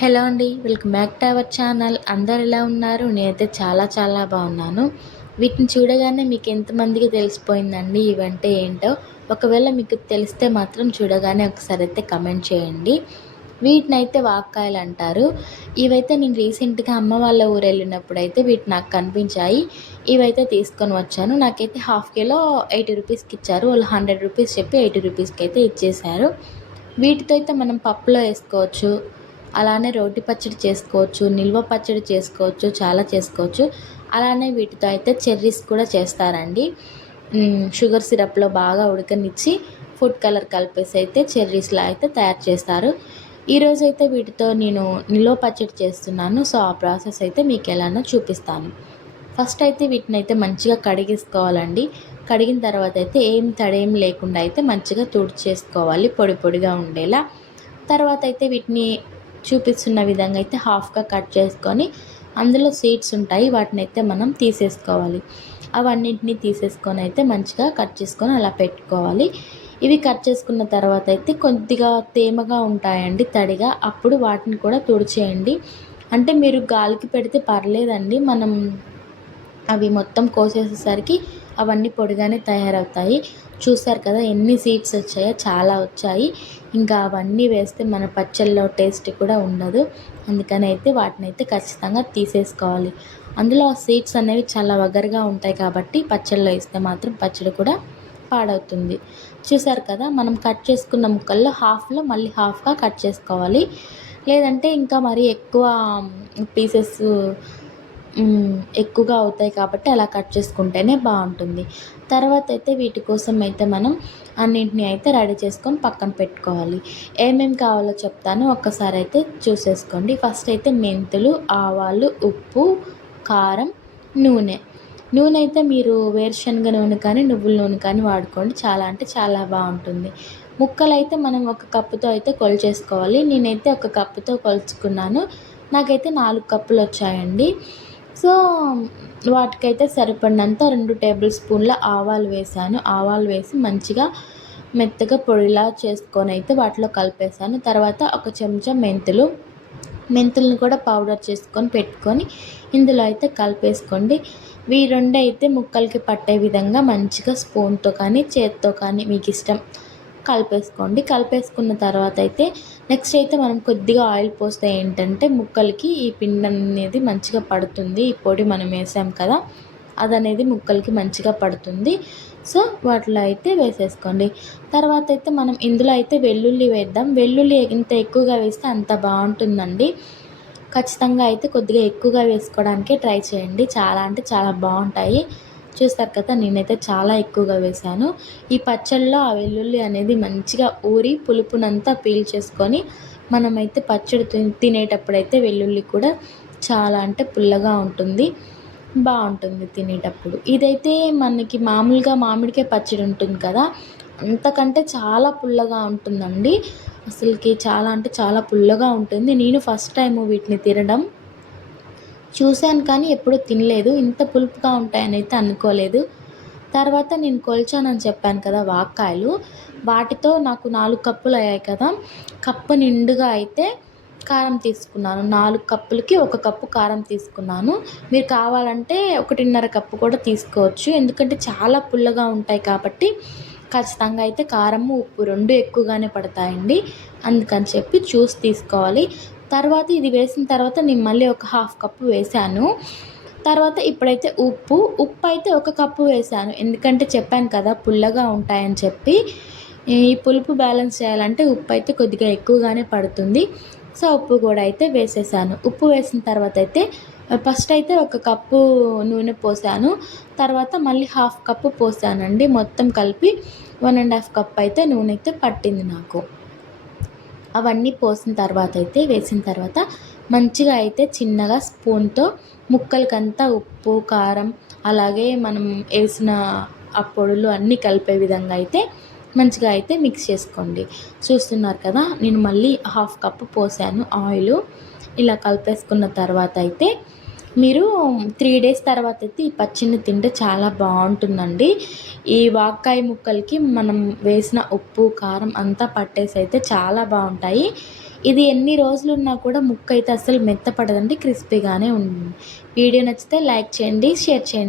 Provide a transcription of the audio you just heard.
Hello అండి. Welcome back to our channel. అందరూ ఎలా ఉన్నారు? నేనైతే చాలా బాగున్నాను. వీటిని చూడగానే మీకు ఎంతమందికి తెలిసిపోయిందండి ఇవంటే ఏంటో? ఒకవేళ మీకు తెలిస్తే మాత్రం చూడగానే ఒకసారి అయితే కమెంట్ చేయండి. వీటినైతే వాక్కాయలు అంటారు. ఇవైతే నేను రీసెంట్‌గా అమ్మ వాళ్ళ ఊరు వెళ్ళినప్పుడైతే వీటిని నాకు కనిపించాయి. ఇవైతే తీసుకొని వచ్చాను. నాకైతే హాఫ్ కిలో 80 రూపీస్‌కి ఇచ్చారు. వాళ్ళు 100 రూపీస్ చెప్పి 80 రూపీస్‌కి అయితే ఇచ్చేశారు. వీటితో అయితే మనం పప్పులో వేసుకోవచ్చు. అలానే రోటి పచ్చడి చేసుకోవచ్చు, నిల్వ పచ్చడి చేసుకోవచ్చు, చాలా చేసుకోవచ్చు. అలానే వీటితో అయితే చెర్రీస్ కూడా చేస్తారండి. షుగర్ సిరప్‌లో బాగా ఉడకనిచ్చి ఫుడ్ కలర్ కలిపేసి అయితే చెర్రీస్‌లా అయితే తయారు చేస్తారు. ఈరోజైతే వీటితో నేను నిల్వ పచ్చడి చేస్తున్నాను. సో, ఆ ప్రాసెస్ అయితే మీకు ఎలానో చూపిస్తాను. ఫస్ట్ అయితే వీటినైతే మంచిగా కడిగేసుకోవాలండి. కడిగిన తర్వాత అయితే ఏం తడేం లేకుండా అయితే మంచిగా తుడిచేసుకోవాలి పొడి పొడిగా ఉండేలా. తర్వాత అయితే వీటిని చూపిస్తున్న విధంగా అయితే హాఫ్‌గా కట్ చేసుకొని అందులో సీడ్స్ ఉంటాయి. వాటినైతే మనం తీసేసుకోవాలి. అవన్నిటిని తీసేసుకొని అయితే మంచిగా కట్ చేసుకొని అలా పెట్టుకోవాలి. ఇవి కట్ చేసుకున్న తర్వాత అయితే కొద్దిగా తేమగా ఉంటాయండి తడిగా. అప్పుడు వాటిని కూడా తుడిచేయండి. అంటే మీరు గాలికి పెడితే పర్లేదండి. మనం అవి మొత్తం కోసేసేసరికి అవన్నీ పొడిగానే తయారవుతాయి. చూసారు కదా ఎన్ని సీడ్స్ వచ్చాయో, చాలా వచ్చాయి. ఇంకా అవన్నీ వేస్తే మన పచ్చళ్ళలో టేస్ట్ కూడా ఉండదు. అందుకని అయితే వాటినైతే ఖచ్చితంగా తీసేసుకోవాలి. అందులో ఆ సీడ్స్ అనేవి చాలా వగరుగా ఉంటాయి కాబట్టి పచ్చళ్ళలో వేస్తే మాత్రం పచ్చడి కూడా పాడవుతుంది. చూసారు కదా మనం కట్ చేసుకున్న ముక్కల్లో హాఫ్‌లో మళ్ళీ హాఫ్‌గా కట్ చేసుకోవాలి. లేదంటే ఇంకా మరీ ఎక్కువ పీసెస్ ఎక్కువగా అవుతాయి కాబట్టి అలా కట్ చేసుకుంటేనే బాగుంటుంది. తర్వాత అయితే వీటి కోసం అయితే మనం అన్నింటిని అయితే రెడీ చేసుకొని పక్కన పెట్టుకోవాలి. ఏమేమి కావాలో చెప్తాను ఒక్కసారి అయితే చూసేసుకోండి. ఫస్ట్ అయితే మెంతులు, ఆవాలు, ఉప్పు, కారం, నూనె. నూనె అయితే మీరు వేరుశనగ నూనె కానీ, నువ్వుల నూనె కానీ వాడుకోండి. చాలా అంటే చాలా బాగుంటుంది. ముక్కలైతే మనం ఒక కప్పుతో అయితే కొలిచేసుకోవాలి. నేనైతే ఒక కప్పుతో కొలుచుకున్నాను. నాకైతే 4 కప్పులు వచ్చాయండి. సో, వాటికైతే సరిపడినంత 2 టేబుల్ స్పూన్ల ఆవాలు వేశాను. ఆవాలు వేసి మంచిగా మెత్తగా పొడిలా చేసుకొనైతే వాటిలో కలిపేశాను. తర్వాత ఒక చెంచా మెంతులను కూడా పౌడర్ చేసుకొని పెట్టుకొని ఇందులో అయితే కలిపేసుకోండి. ఇవి రెండైతే ముక్కలకి పట్టే విధంగా మంచిగా స్పూన్‌తో కానీ, చేత్తో కానీ మీకిష్టం కలిపేసుకోండి. కలిపేసుకున్న తర్వాత అయితే నెక్స్ట్ అయితే మనం కొద్దిగా ఆయిల్ పోస్తే ఏంటంటే ముక్కలకి ఈ పిండి అనేది మంచిగా పడుతుంది. ఈ పొడి మనం వేసాం కదా! అదనేది ముక్కలకి మంచిగా పడుతుంది. సో, వాటిలో అయితే వేసేసుకోండి. తర్వాత అయితే మనం ఇందులో అయితే వెల్లుల్లి వేద్దాం. వెల్లుల్లి ఎంత ఎక్కువగా వేస్తే అంత బాగుంటుందండి. ఖచ్చితంగా అయితే కొద్దిగా ఎక్కువగా వేసుకోవడానికే ట్రై చేయండి. చాలా అంటే చాలా బాగుంటాయి. చూస్తారు కదా నేనైతే చాలా ఎక్కువగా వేశాను. ఈ పచ్చడిలో ఆ వెల్లుల్లి అనేది మంచిగా ఊరి పులుపునంతా పీల్చేసుకొని మనమైతే పచ్చడి తినేటప్పుడైతే వెల్లుల్లి కూడా చాలా అంటే పుల్లగా ఉంటుంది. బాగుంటుంది తినేటప్పుడు. ఇదైతే మనకి మామూలుగా మామిడికాయ పచ్చడి ఉంటుంది కదా! అంతకంటే చాలా పుల్లగా ఉంటుందండి. అసలకి చాలా అంటే చాలా పుల్లగా ఉంటుంది. నేను ఫస్ట్ టైము వీటిని తినడం. చూశాను కానీ ఎప్పుడూ తినలేదు. ఇంత పులుపుగా ఉంటాయనైతే అనుకోలేదు. తర్వాత నేను కొలిచానని చెప్పాను కదా వాక్కాయలు. వాటితో నాకు 4 కప్పులయ్యాయి కదా! కప్పు నిండుగా అయితే కారం తీసుకున్నాను. 4 కప్పులకి 1 కప్పు కారం తీసుకున్నాను. మీరు కావాలంటే 1.5 కప్పు కూడా తీసుకోవచ్చు. ఎందుకంటే చాలా పుల్లగా ఉంటాయి కాబట్టి ఖచ్చితంగా అయితే కారము, ఉప్పు 2 ఎక్కువగానే పడతాయండి. అందుకని చెప్పి చూసి తీసుకోవాలి. తర్వాత ఇది వేసిన తర్వాత నేను మళ్ళీ ఒక హాఫ్ కప్పు వేశాను. తర్వాత ఇప్పుడైతే ఉప్పు అయితే 1 కప్పు వేశాను. ఎందుకంటే చెప్పాను కదా పుల్లగా ఉంటాయని చెప్పి. ఈ పులుపు బ్యాలెన్స్ చేయాలంటే ఉప్పు అయితే కొద్దిగా ఎక్కువగానే పడుతుంది. సో, ఉప్పు కూడా అయితే వేసేసాను. ఉప్పు వేసిన తర్వాత అయితే ఫస్ట్ అయితే 1 కప్పు నూనె పోసాను. తర్వాత మళ్ళీ హాఫ్ కప్పు పోసానండి. మొత్తం కలిపి 1 ½ కప్ అయితే నూనె అయితే పట్టింది నాకు. అవన్నీ పోసిన తర్వాత అయితే వేసిన తర్వాత మంచిగా అయితే చిన్నగా స్పూన్‌తో ముక్కలకంతా ఉప్పు, కారం అలాగే మనం ఏసిన ఆ పొడులు అన్నీ కలిపే విధంగా అయితే మంచిగా అయితే మిక్స్ చేసుకోండి. చూస్తున్నారు కదా! నేను మళ్ళీ హాఫ్ కప్పు పోసాను ఆయిలు. ఇలా కలిపేసుకున్న తర్వాత అయితే మీరు 3 డేస్ తర్వాత అయితే ఈ పచ్చడిని తింటే చాలా బాగుంటుందండి. ఈ వాక్కాయ ముక్కలకి మనం వేసిన ఉప్పు, కారం అంతా పట్టేసి అయితే చాలా బాగుంటాయి. ఇది ఎన్ని రోజులున్నా కూడా ముక్క అయితే అస్సలు మెత్తపడదండి, క్రిస్పీగానే ఉంటుంది. వీడియో నచ్చితే లైక్ చేయండి, షేర్ చేయండి.